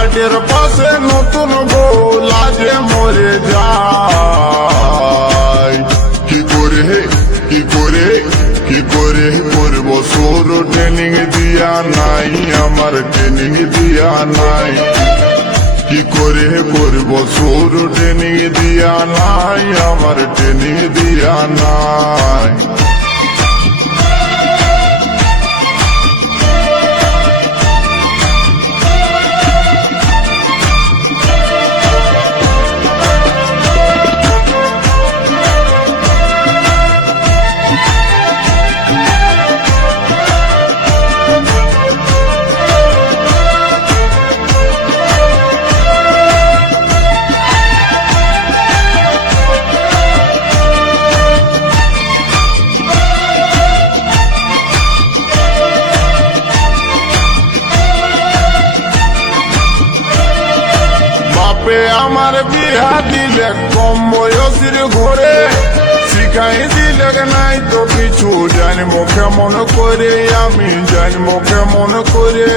ঘাটের পাশে নতুন বউ লাজে মরে যায়। কি করে করবো সোর ট্রেনিং দিয়া নাই, আমার ট্রেনিং দিয়া নাই। কি করে করবো সোর ট্রেনিং দিয়া নাই, আমার ট্রেনিং দিয়া নাই। আমার বিয়া দিলে কম বয়সের ঘরে, শিখাই দিলে নাই তো কিছু, জানবো কেমন করে, আমি জানবো কেমন করে।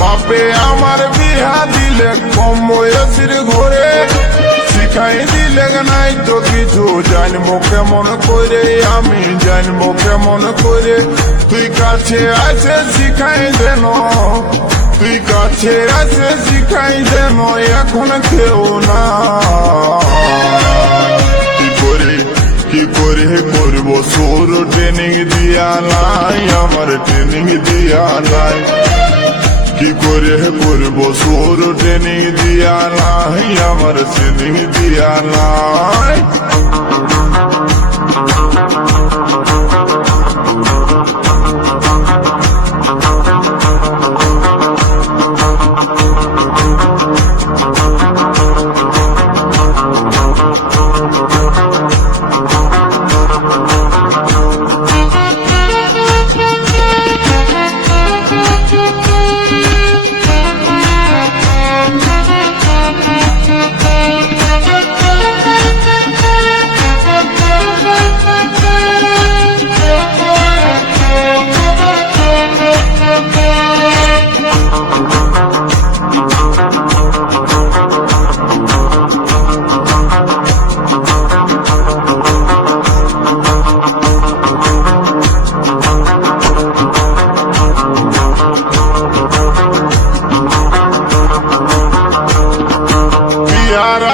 বাপে আমার বিয়া দিলে কম বয়সের ঘরে, শিখাই দিলে নাই তো কিছু, জানবো কেমন করে, আমি জানবো কেমন করে। তুই কাছে আছে শিখাই দেন, তুই কাছে আছে শিখাই দেন, এখন কেউ না। কি করে করবো সোর ট্রেনিং দিয়া নাই, আমার ট্রেনিং দিয়া নাই। কি করে করবো সোর ট্রেনিং দিয়া নাই, আমার ট্রেনিং দিয়া নাই।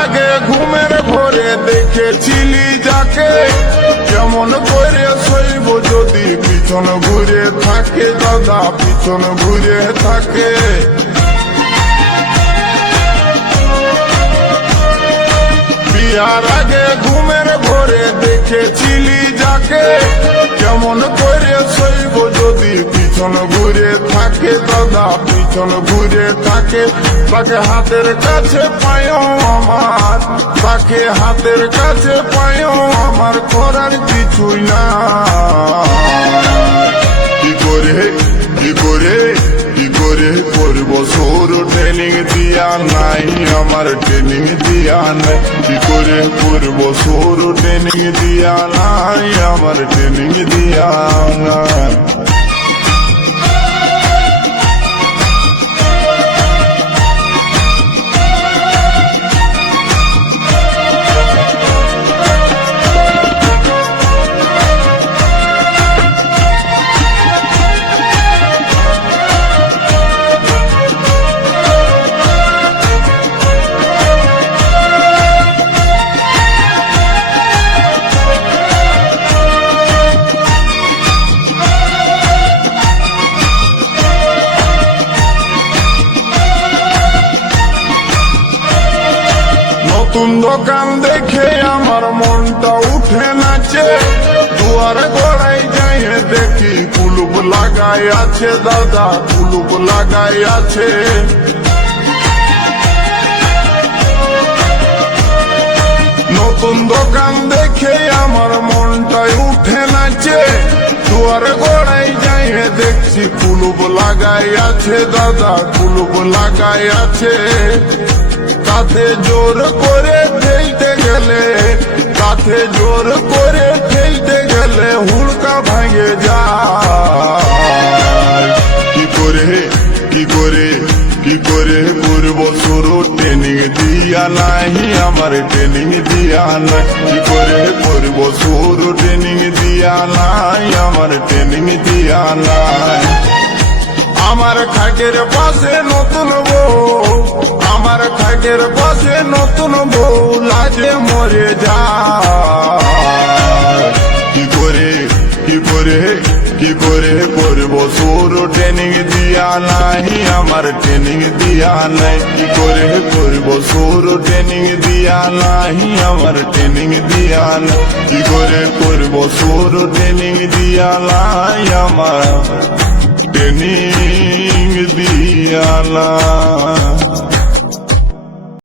আগে ঘুমের ঘরে দেখেছিলি যাকে, কেমন করে শৈব যদি পিছন ঘুরে থাকে, দাদা পিছন ঘুরে থাকে। বিয়ার আগে ঘুমের ঘরে দেখেছিলি যাকে, কেমন করে শৈব যদি পিছন ঘুরে থাকে, দাদা পিছন ঘুরে থাকে। তাকে হাতের কাছে পায়ো আমার, তাকে হাতের কাছে পায়ো আমার, করার কিছুই না। কি করে করবো সোর ট্রেনিং দিয়া নাই, আমার ট্রেনিং দিয়া নাই। কি করে করবো সোর ট্রেনিং দিয়া নাই, আমার ট্রেনিং দিয়া নাই। নতুন দোকান দেখে আমার মনটা উঠে নাচে, দুয়ার গড়াই যাই দেখি কুলুপ লাগাই আছে, দাদা কুলুপ লাগাই আছে। নতুন দোকান দেখে আমার মনটাই উঠে নাচে, দুয়ার গড়াই যাই দেখছি কুলুপ লাগাই আছে, দাদা কুলুপ লাগাই আছে। কাঁধে জোর করে ঠেলতে গেলে, কাঁধে জোর করে ঠেলতে গেলে হুড়কা ভাঙে যায়। কি করে করব শুরু ট্রেনিং দিয়া নাই আমার ট্রেনিং দিয়া নাই কি করে করব শুরু ট্রেনিং দিয়া নাই আমার ট্রেনিং দিয়া নাই আমার খাটের পাশে নতুন বউ আমার খাটের পাশে নতুন বউ লাজে মরে যায় কি করে করব শুরু ট্রেনিং দিয়া নাই আমার ট্রেনিং দিয়া নাই কি করে করব শুরু ট্রেনিং দিয়া নাই আমার ট্রেনিং দিয়া নাই কি করে করব শুরু ট্রেনিং দিয়া নাই আমার ট্রেনিং দিয়া নাই